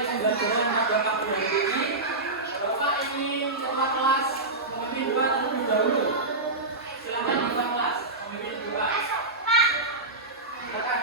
memulai pembelajaran pada pagi hari ini, Bapak ingin ketua kelas memimpin doa terlebih dahulu. Silakan ketua kelas memimpin doa. Silakan.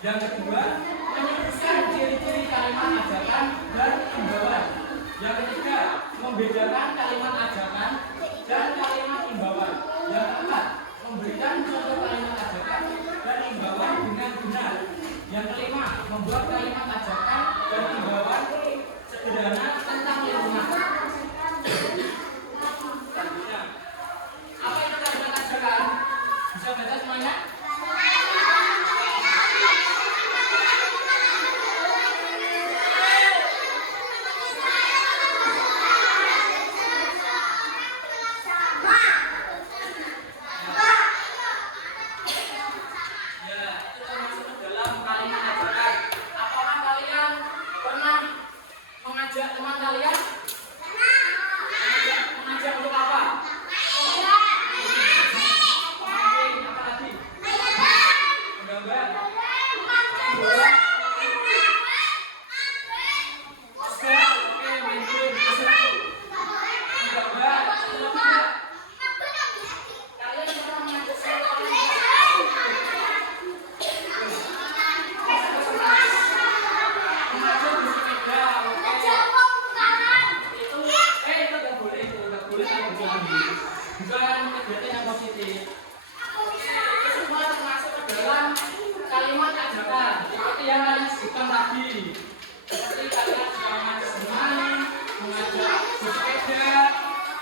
Yang kedua, menyebutkan ciri-ciri kalimat ajakan dan imbauan. Yang ketiga, membedakan kalimat ajakan dan kalimat imbauan. Yang keempat, memberikan contoh kalimat ajakan dan imbauan dengan benar. Yang kelima, membuat kalimat ajakan dan imbauan sederhana tentang lingkungan. Selanjutnya, apa itu kalimat ajakan? Bisa baca semuanya? Teman-teman bukan kegiatan yang positif. Itu semua termasuk ke dalam kalimat ajakan. Seperti yang kalian sebutkan tadi. Seperti kalian mengajak bermain, mengajak bersepeda,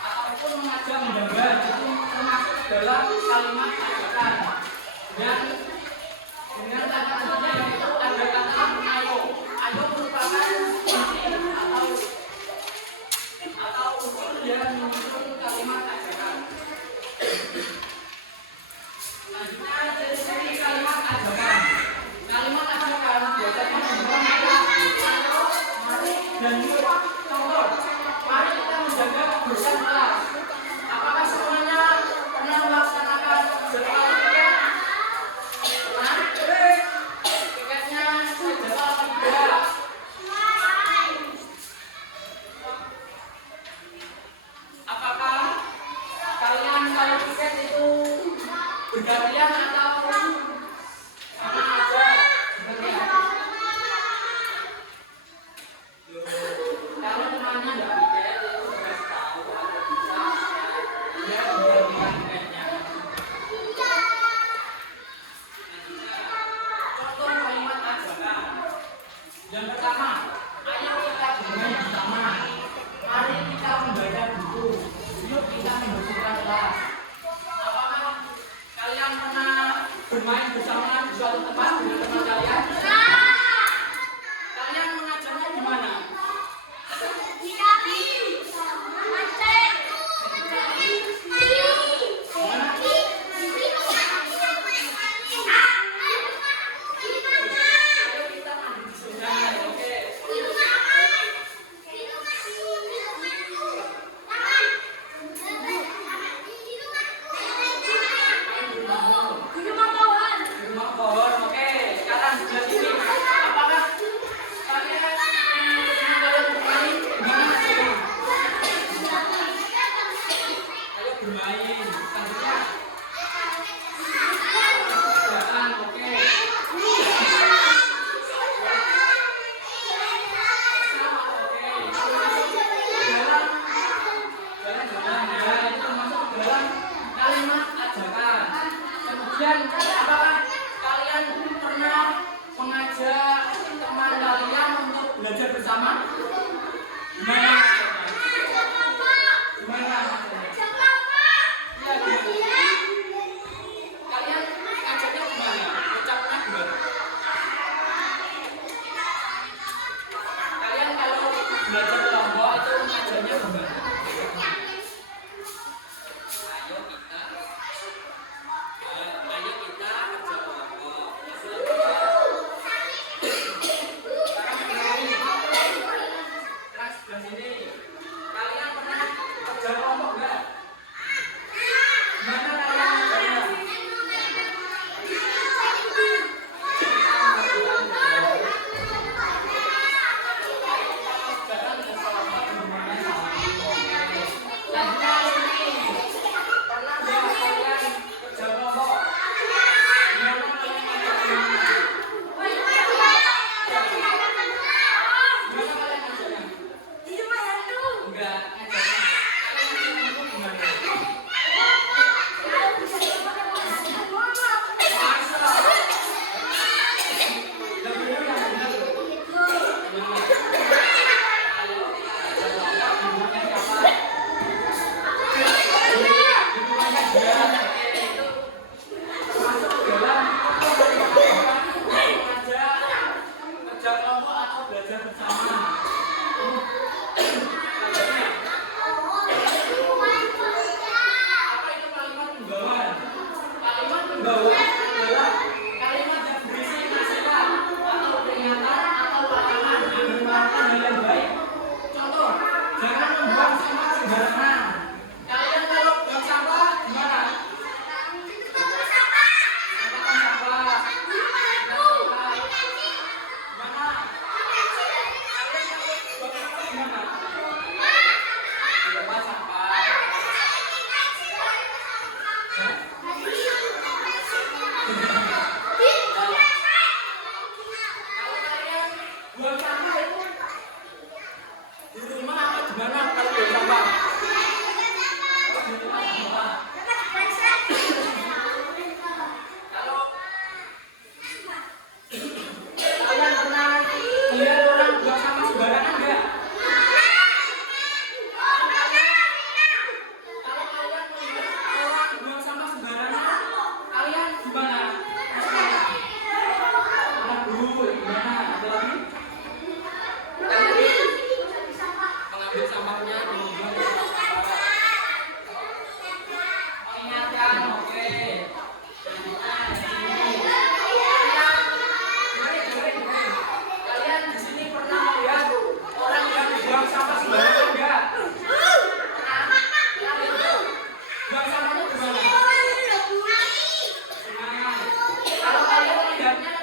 ataupun mengajak menggambar. Itu termasuk ke dalam kalimat ajakan. Dan dengan kata-katanya yaitu ada kata ayo. Ayo merupakan kunci atau unsur yang menyusun kalimat ajakan. Selanjutnya ciri-ciri kalimat ajakan. Kalimat ajakan biasanya menggunakan ayo, mari, dan yuk. Contoh, mari kita menjaga kebersihan kelas. Apakah semuanya pernah melaksanakan jadwal tiket? Pernah? Tiketnya jadwal apa tidak? Apakah kalian kalau tiket itu bergantian atau sama aja? Bergantian. Kalau temannya nggak tiket itu harus tahu atau bisa dia bergantian tiketnya. Contoh kalimat ajakan. Yang pertama, ayo kita bermain bersama. Mari kita membaca buku. Yuk kita membersihkan kelas. Apakah kalian pernah bermain bersama di suatu tempat dengan teman kalian? Kalian mengajarnya gimana? Ayo kita mendiskusikan, oke. Di rumah pohon, oke. Sekarang sebelah sini. Apakah kalian bermain gimana sih? Ayo bermain. Selanjutnya. Jalan, oke. Sama, oke. Jalan-jalan ya, itu termasuk dalam kalimat ajakan. Kemudian, apakah kalian pernah mengajak teman kalian untuk belajar bersama? Gimana? Gimana? Ya, gimana? Kalian ajaknya gimana? Ucapnya gimana? Kalian kalau belajar kelompok itu ngajarnya gimana? Ayo kita kerja kelompok. Kelas sebelah sini. Kalian pernah kerja kelompok nggak? Gimana kalian kerjanya? Di rumah apa di mana kalau buang sampah? Di rumah. jawabnya kemudian mengingatkan. Oke. Kalian di sini pernah melihat orang yang buang sampah sembarangan enggak? Buang sampahnya di mana? Kalau kalian melihatnya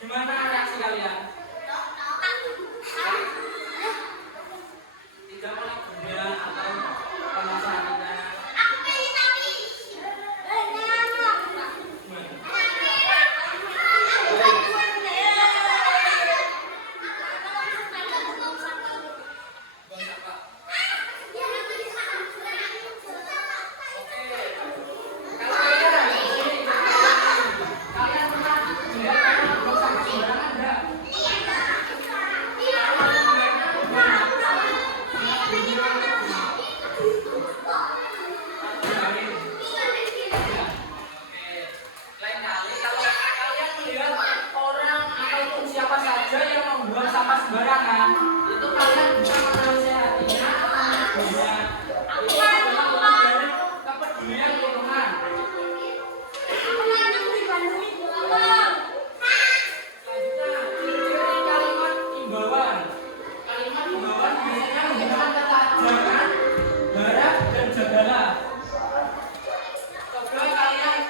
gimana reaksi kalian? Tidak boleh kemudian atau pemasarannya. Sembarangan itu kalian bisa menasehatinya atau menegurnya. Itu adalah bentuk dari kepedulian lingkungan. Selanjutnya, ciri-ciri kalimat imbauan. Kalimat imbauan biasanya menggunakan kata jangan, harap, dan jagalah. Coba kalian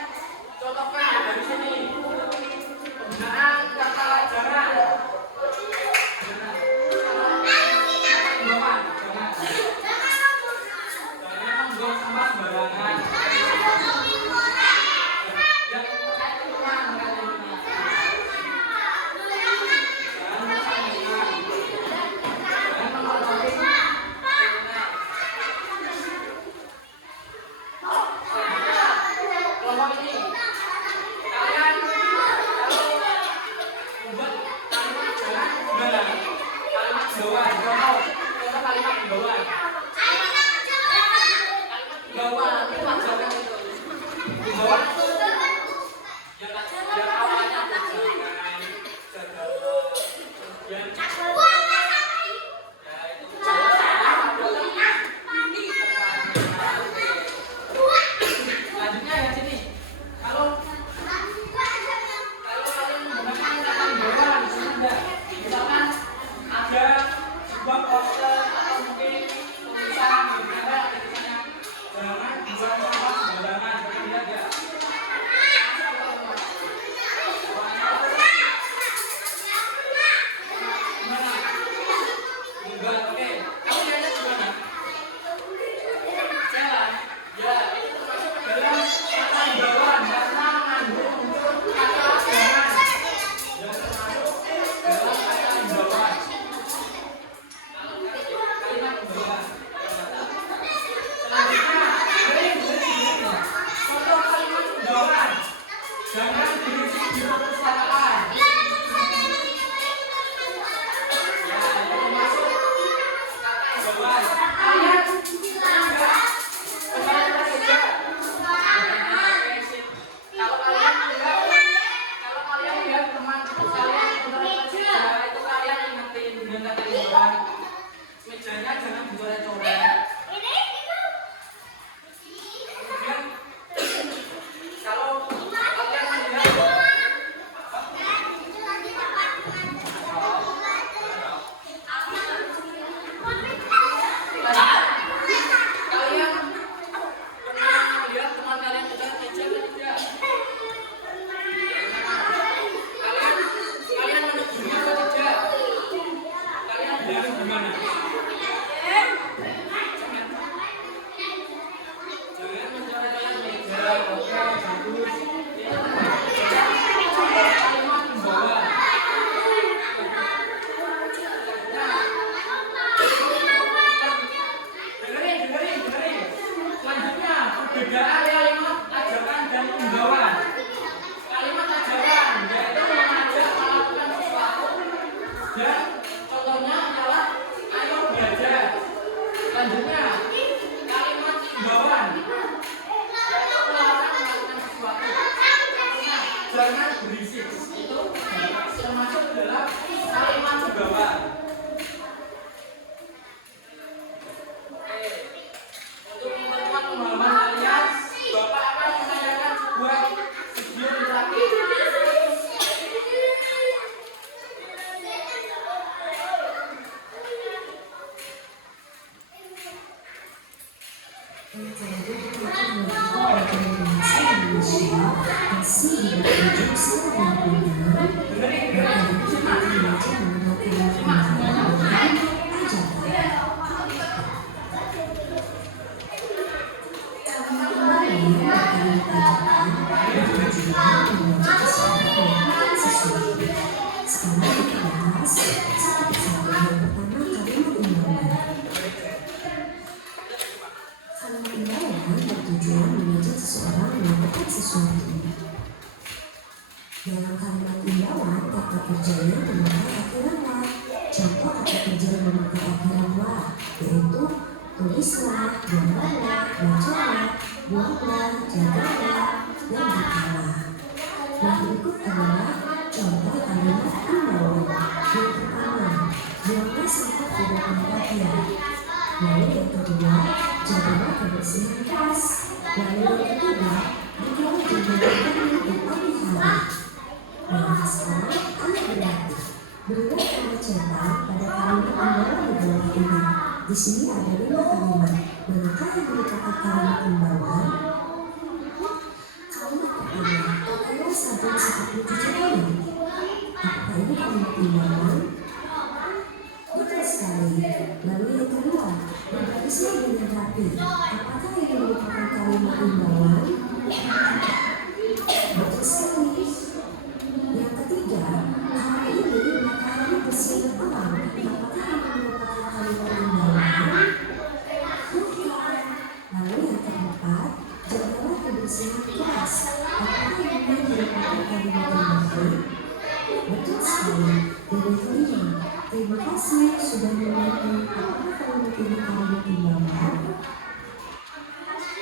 contohkan dari sini penggunaan kata jangan. Mejanya jangan dicoret-coret. Kalau kalian melihat Jadi kita akan melakukan pelajaran bahasa Indonesia masih di bawah ujung sama dengan dan kita akan belajar mengenal kalimat dan ajaran. Kalimat imbalan dan kalimat ajakan bertujuan mengajak seseorang melakukan sesuatu. Sekarang kita bahas satu persatu. Yang pertama kalimat imbalan. Kalimat imbalan bertujuan mengajak seseorang melakukan sesuatu. Dalam kalimat imbalan, kata kerjanya memakai akhiran wa. Contoh kata kerja yang memakai akhiran wa yaitu tulislah, gambarlah, bacalah, buatlah, jagalah, dan bukalah. Yang berikut adalah contoh kalimat imbalan. Yang pertama, buanglah sampah pada tempatnya. Lalu yang kedua, jagalah kebersihan kelas. Lalu yang ketiga, bukalah jendela di pagi hari. Nah, sekarang anak berlatih. Berikan tanda centang pada kalimat imbalan di bawah ini. Di sini ada 5 kalimat. Manakah yang merupakan kalimat imbalan? Kalimat pertama, pakailah sabun seperti cuci tangan. Apakah ini kalimat imbalan? Betul sekali. Lalu yang kedua, berbarislah dengan rapi. Apakah ini merupakan kalimat imbalan? Betul sekali. Yang ketiga, hari ini matahari bersinar terang. Apakah ini merupakan kalimat imbalan? Bukan. Lalu yang keempat, jagalah kebersihan kelas. Apakah ini merupakan kalimat imbalan? Betul sekali. Yang kelima, terima kasih sudah menonton. Apakah kalimat ini kalimat imbalan?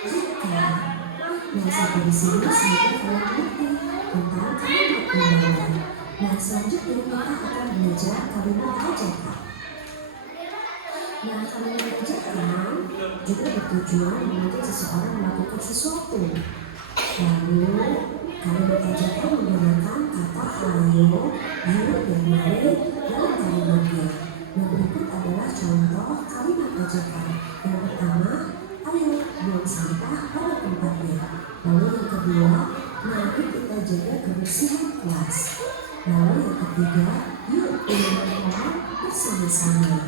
Bukan. Nah, sampai di sini semoga kalian mengerti tentang kalimat imbalan. Nah, selanjutnya kita akan belajar kalimat ajakan. Nah, kalimat ajakan juga bertujuan mengajak seseorang melakukan sesuatu. Lalu, kalimat ajakan menggunakan kata ayo, yuk, dan mari dalam kalimatnya. Nah, berikut adalah contoh kalimat ajakan. Yang pertama, ayo buang sampah pada tempatnya. Lalu yang kedua, mari kita jaga kebersihan kelas. Lalu yang ketiga, yuk kita berjalan bersama-sama.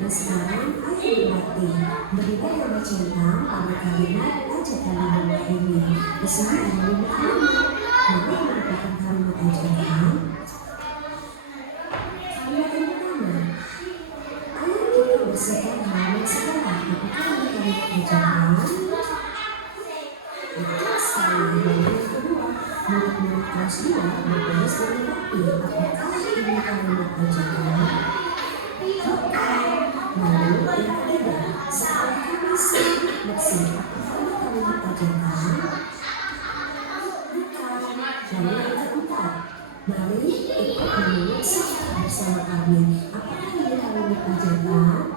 Nah, sekarang ayo berlatih. Berikan tanda centang pada kalimat ajakan di bawah ini. Di sini ada 5 kalimat. Maka merupakan kalimat ajakan. Kalimat yang pertama, ayo kita bersihkan halaman sekolah. Apakah ini kalimat ajakan? Betul sekali. Lalu yang kedua, murid-murid kelas 2 berbaris dengan rapi. Apakah ini kalimat ajakan? Bukan. Lalu yang ketiga, sekolah kami sangat bersih. Apakah ini kalimat ajakan? Bukan. Lalu yang keempat, mari ikut memungut sampah bersama kami. Apakah ini kalimat ajakan?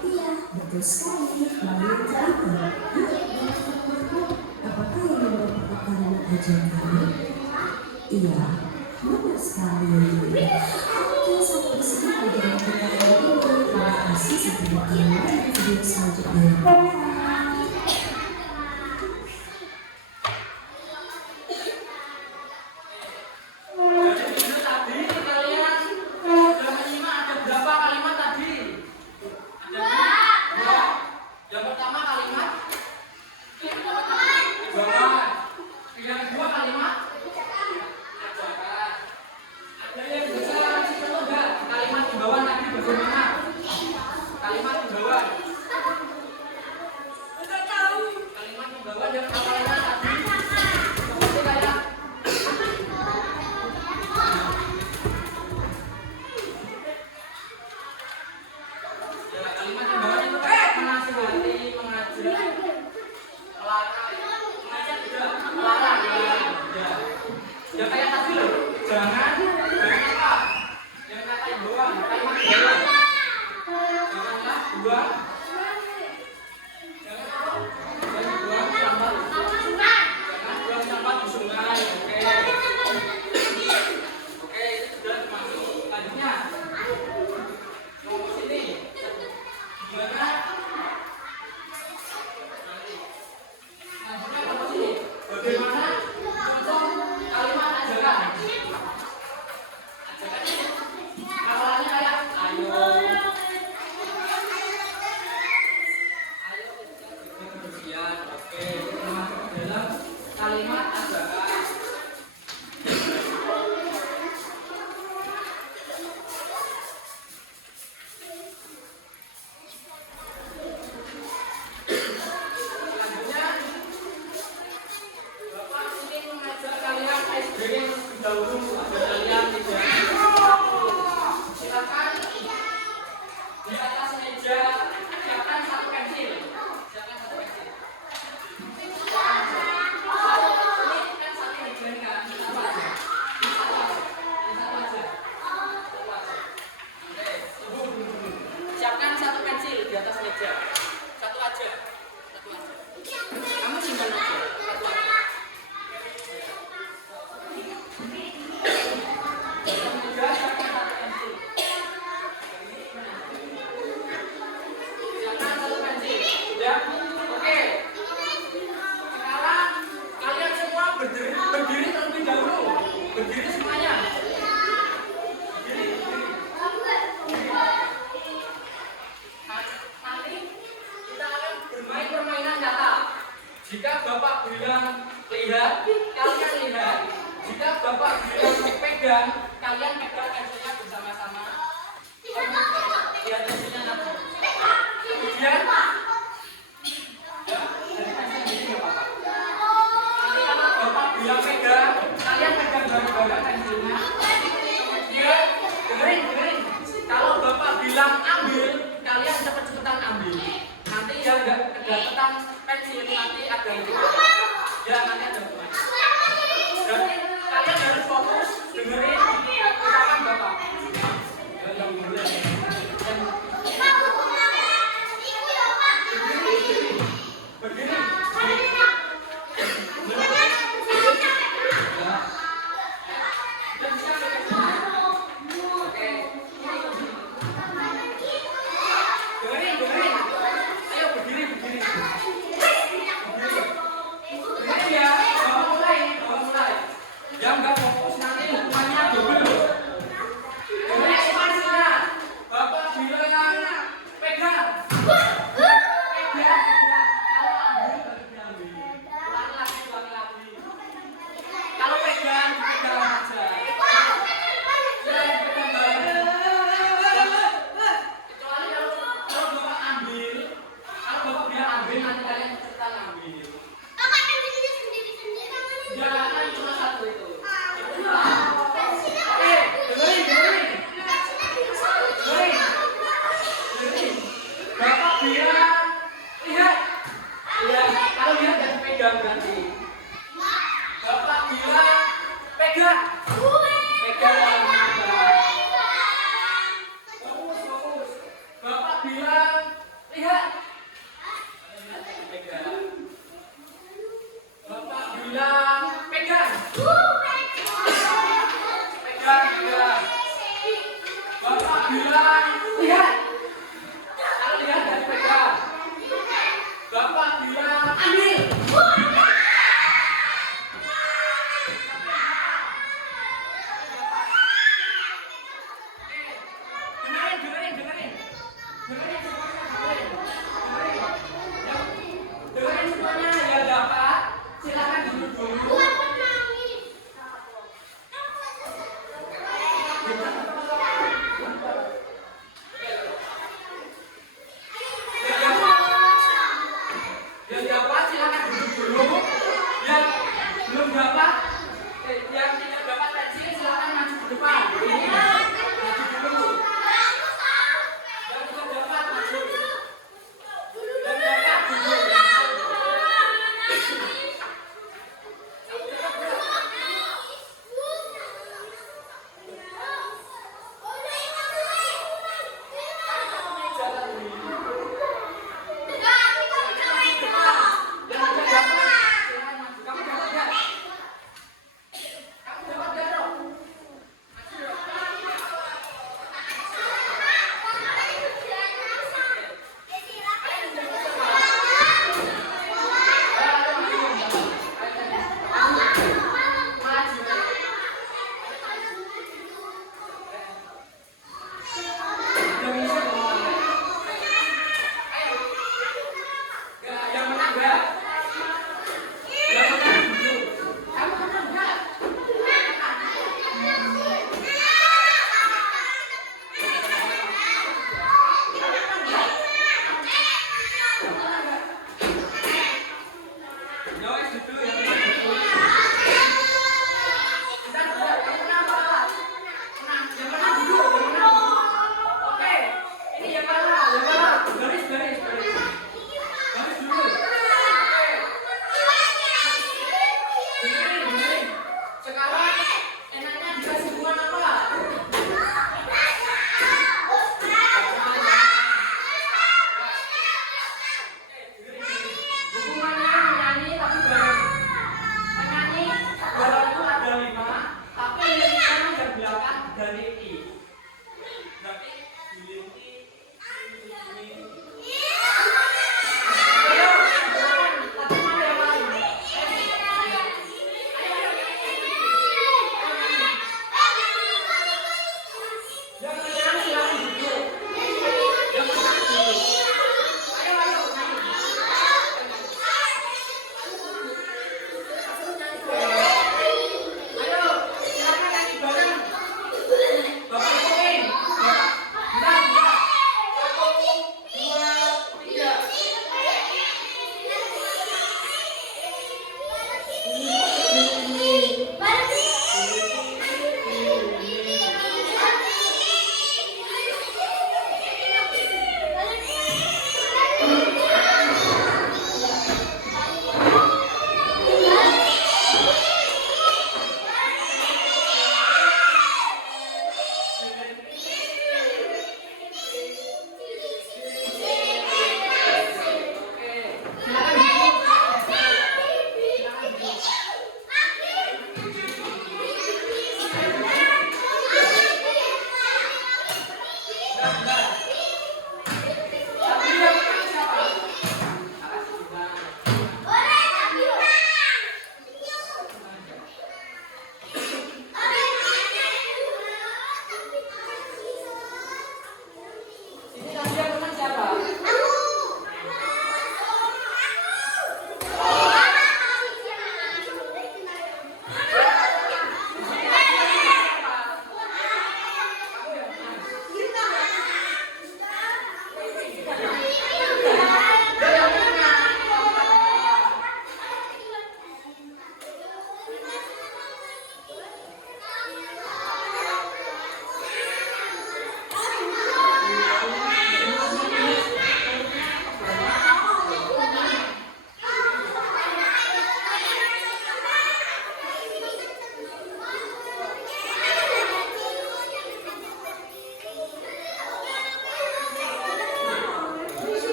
Iya, betul sekali. Lalu yang kelima, yuk kita mabuk. Apakah ini merupakan kalimat ajakan? Iya, benar sekali. Oke, sampai di sini pelajaran kita hari ini. Terima kasih, sampai bertemu di video selanjutnya. Perhatikan, oke. Kita masuk ke dalam kalimat ajakan. Selanjutnya, Bapak ingin mengajak kalian SD yang dahulu agar kalian tidak. Silakan di atas meja siapkan satu pensil. Siapkan satu pensil. Ini kan satu bagian kan? Satu aja. Ini satu aja. Ini satu aja. Satu aja. Oke, tunggu. Siapkan satu pensil di atas meja. Satu aja. Satu aja. Kamu simpan aja. Satu aja. Meja siapkan satu pensil. Siapkan satu pensil. Sudah? Oke. Sekarang kalian semua berdiri terlebih dahulu. Berdiri semuanya. Berdiri. Nanti kita akan bermain permainan kata. Jika Bapak bilang lihat, kalian lihat. Jika Bapak bilang pegang, kalian pegang pensilnya bersama-sama. Lihat pensilnya nanti. Kemudian dari pensil ini nggak apa-apa. Nanti kalau Bapak bilang pegang, kalian pegang bareng-bareng pensilnya. Kemudian dengerin. Kalau Bapak bilang ambil, kalian cepet-cepetan ambil. Nanti ya nggak kedapetan pensil nanti ada yang ya nanti ada yang berarti kalian harus fokus dengerin ucapan Bapak. Yang boleh. Berdiri. Oke. Dengerin. Ayo berdiri. Berdiri ya, bawa mulai. Yang nggak fokus nanti hukumannya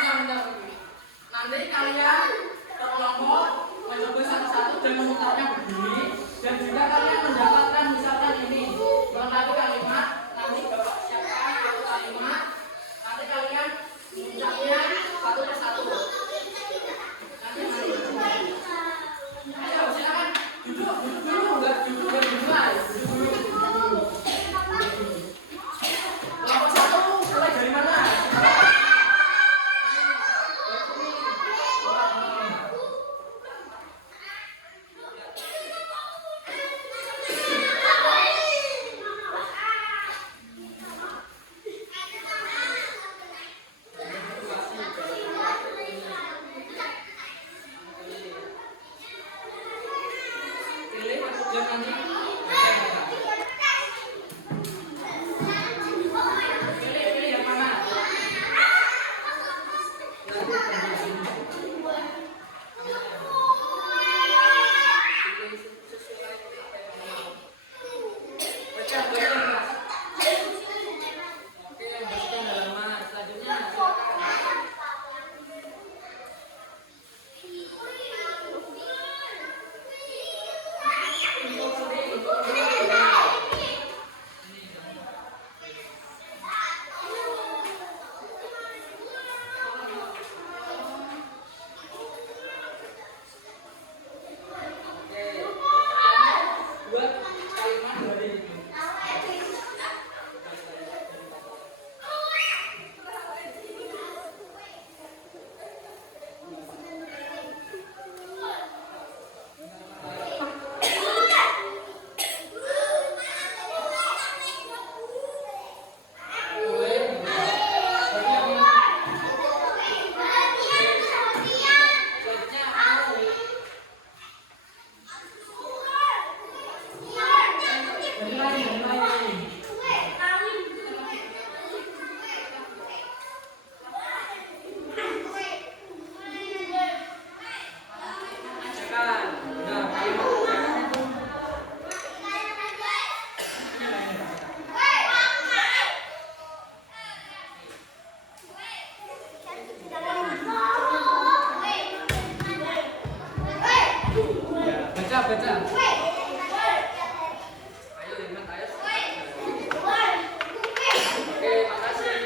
bentar. Nanti kalian berkelompok mencoba satu-satu dan memutarnya begini. Dan jika kalian mendapatkan misalkan ini melengkapi kalimat, nanti bapak siapkan satu kalimat. Nanti kalian mengucapnya satu persatu. Nanti ayo silakan duduk dulu, enggak duduk mulai. Kelompok satu mulai dari mana? Baca. Ayo lihat ayo. Oke, makasih.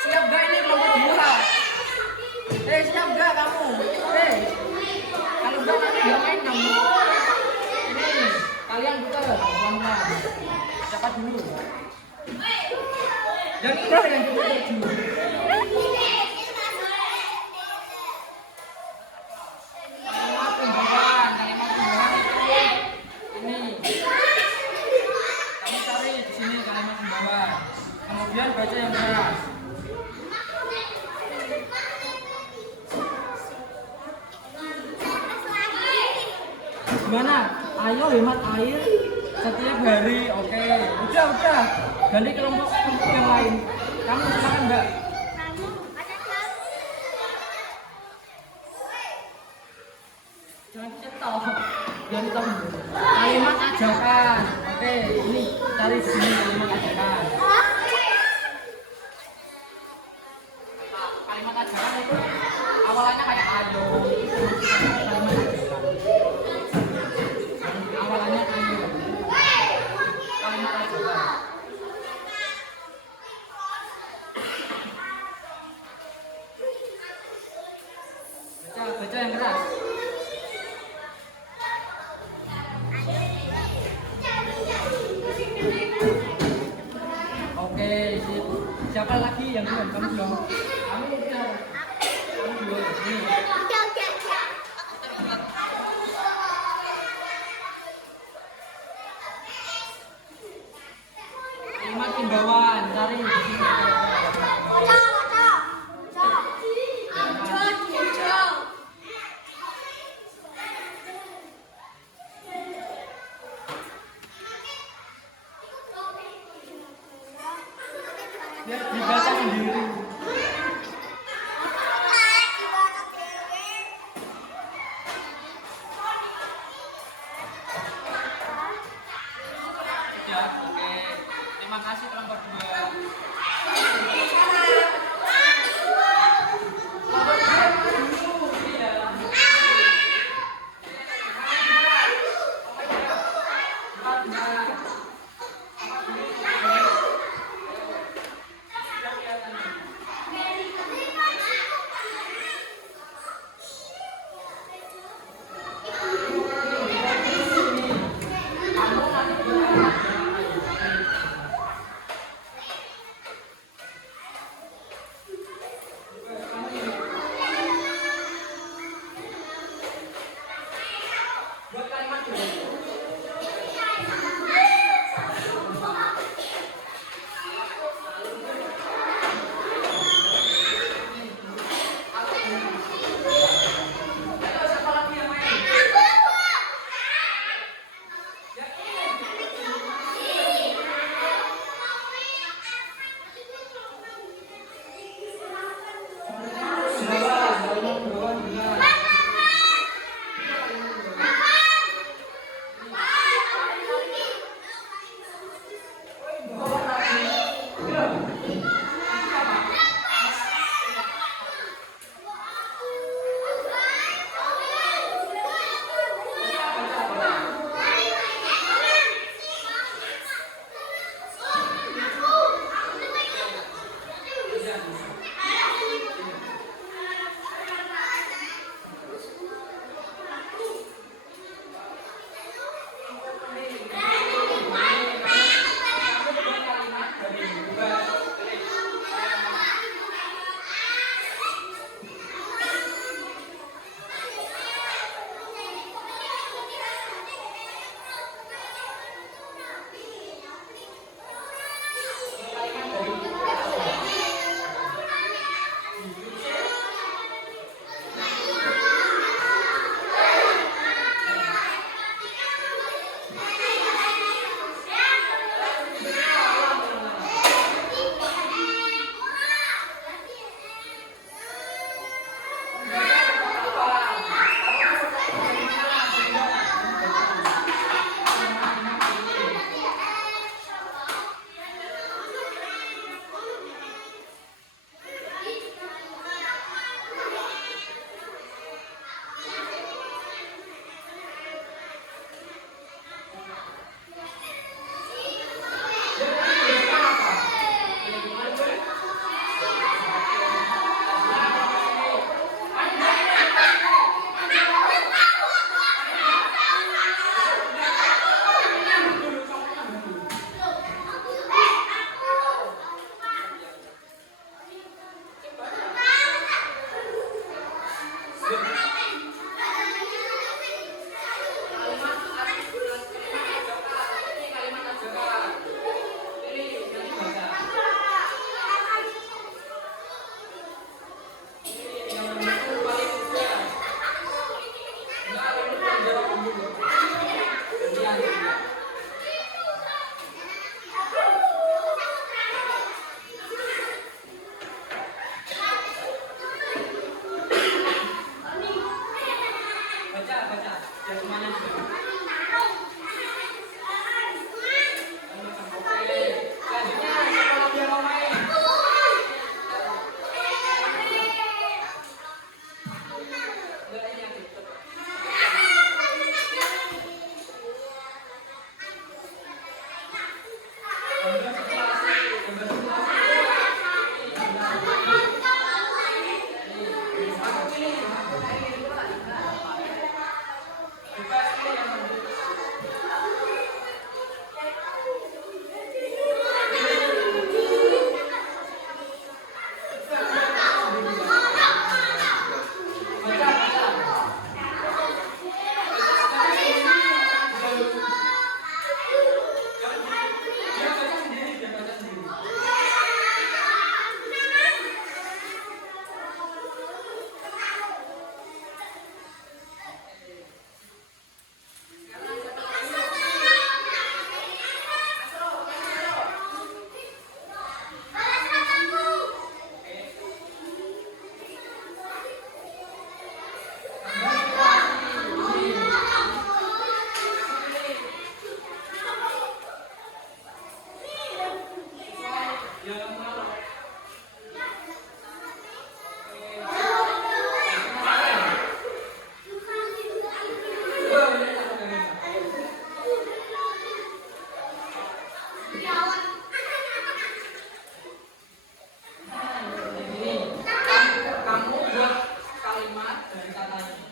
Siap gak ini kelompok dua? Siap gak kamu? Kalau enggak nanti dia main kamu. Ini kalian putar pelan-pelan. Siapa dulu? Yang ini yang dulu. Kalimat pembukaan itu ini. Kamu cari di sini kalimat pembukaan. Kemudian baca yang keras. Gimana? Ayo hemat air setiap hari. Oke. Udah. Ganti kelompok yang lain. Kamu silakan Mbak. Jangan cetok. Kalimat ajakan. Oke, ini cari di sini kalimat ajakan. Kalimat ajakan itu awalannya kayak ayo. Kalimat ajakan. Awalannya ayo. Kalimat ajakan. Baca yang keras. Oke, sip. Siapa lagi yang belum? Kamu belum? Kamu udah. Kamu belum. Nih. Kalimat himbauan, cari di sini. Ya, dibaca sendiri. Ya, oke. Terima kasih kelompok 2. Buat kalimat dulu. Jangan malu. Kamu buat kalimat dari kata ini.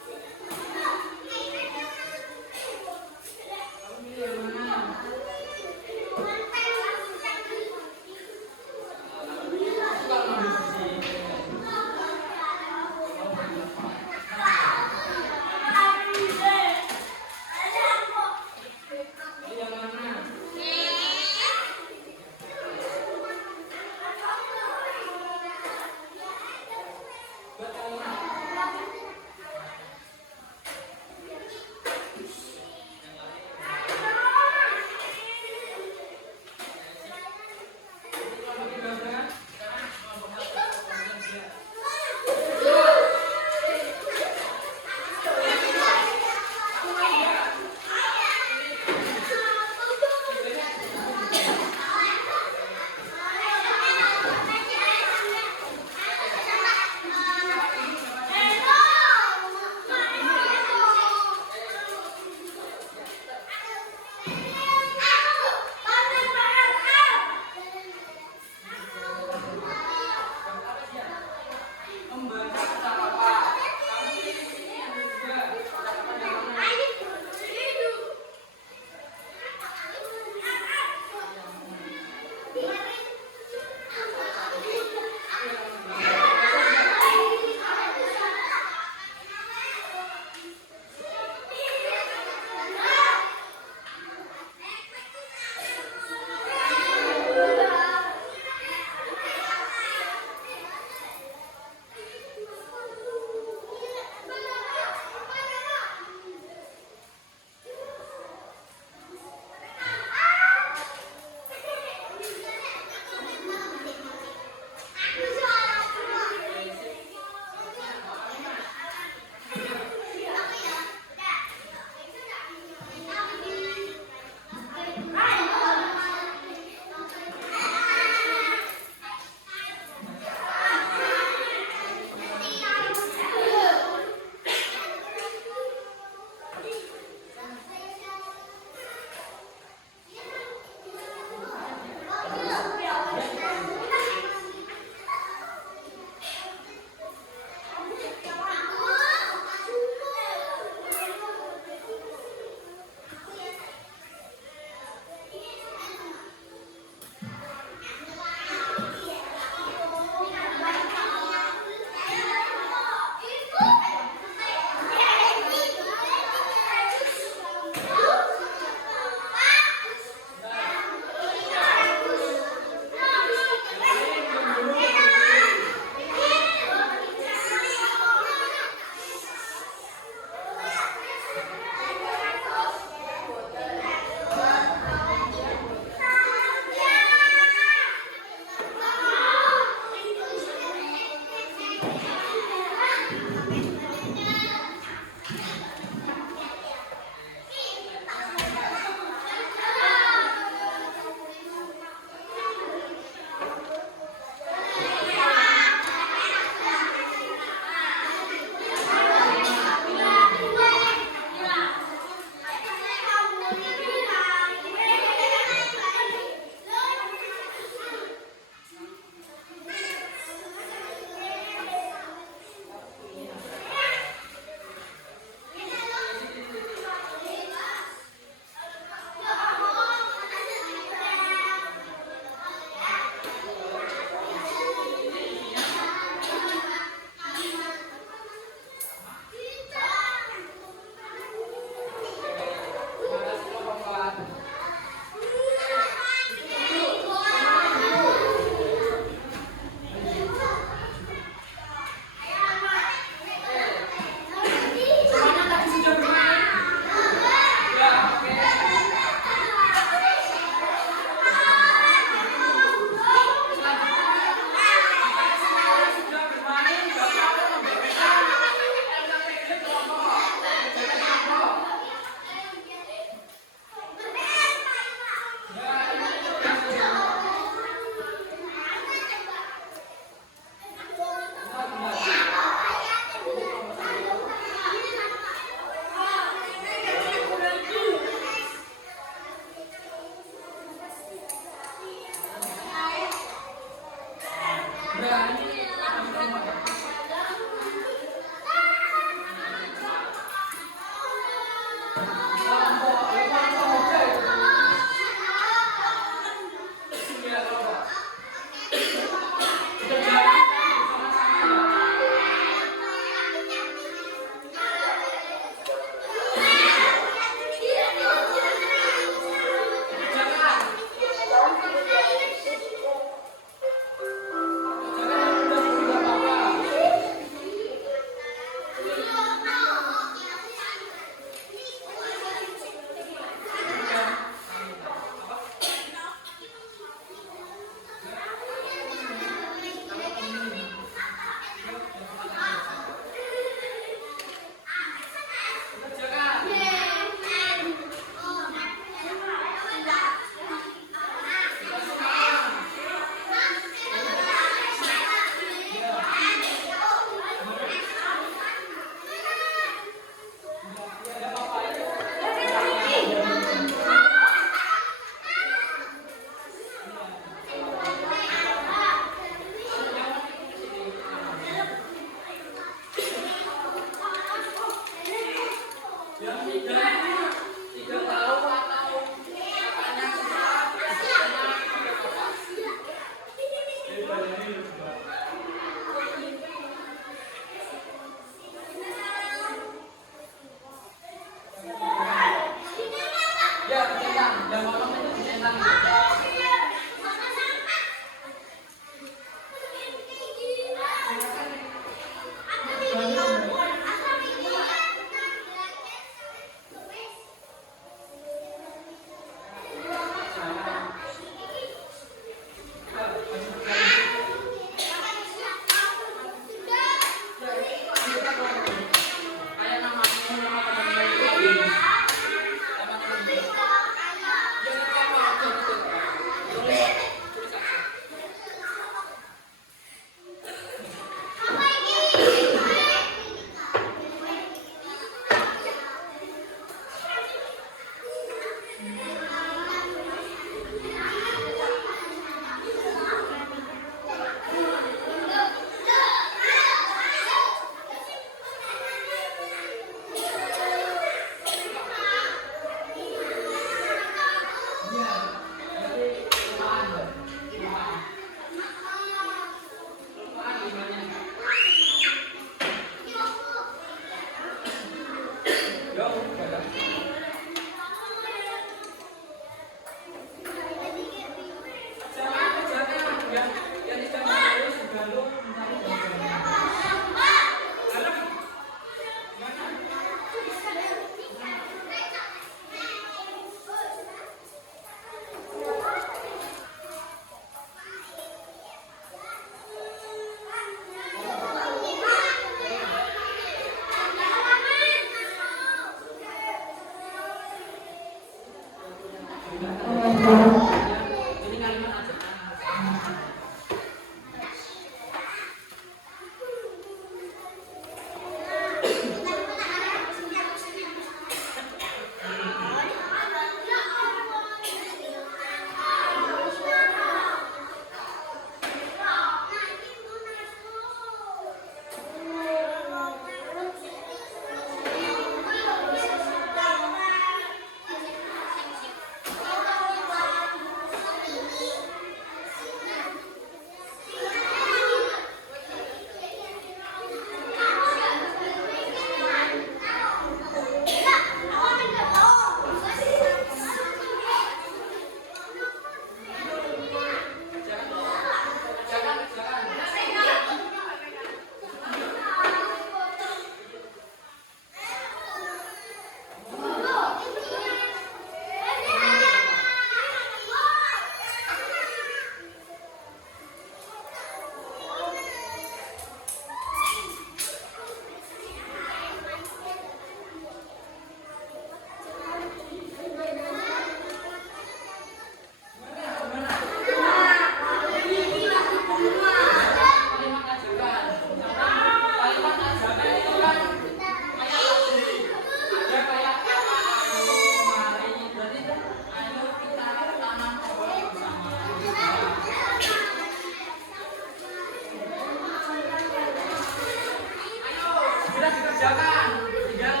silakan. Tinggal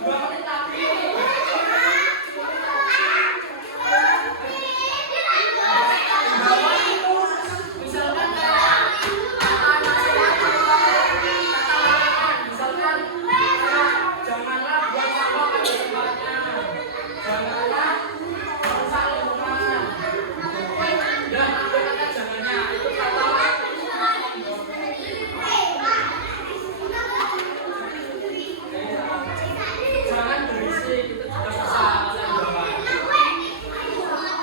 2 menit lagi. Himbauan itu misalkan kayak kata larangan, misalkan kayak janganlah buang sampah pada tempatnya, janganlah merusak lingkungan. Dan ada kata jangannya itu kata jangan berisik, itu juga bisa kata himbauan.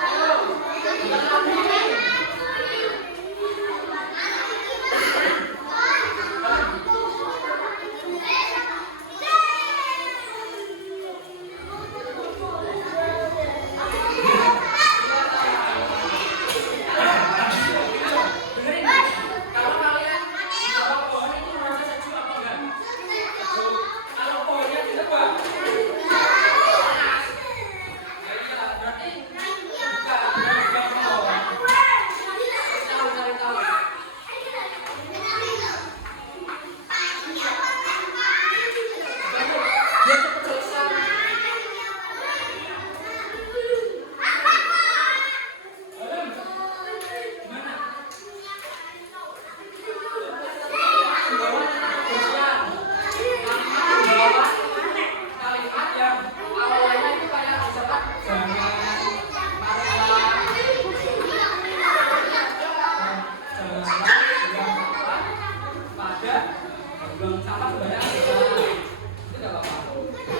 Ayo, bentar lagi. Dengerin, kalau kalian bawa pohon itu merasa sejuk apa enggak? Sejuk. Kalau pohonnya ditebang, panas. Ya iya, berarti bukan pohon. Cari tahu. Biar cepet selesai. Gimana? Himbauan tentang kebersihan. Himbauan kalimat yang awalnya itu kayak misalkan jangan masalah, janganlah buang sampah pada buang sampah sebanyak itu nggak apa-apa.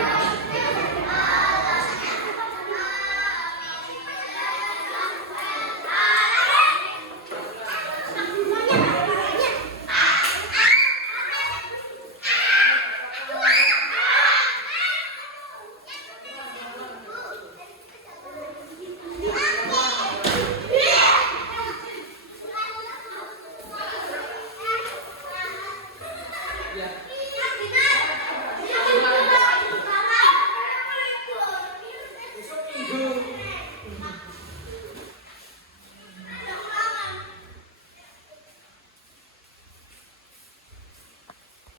Terima kasih.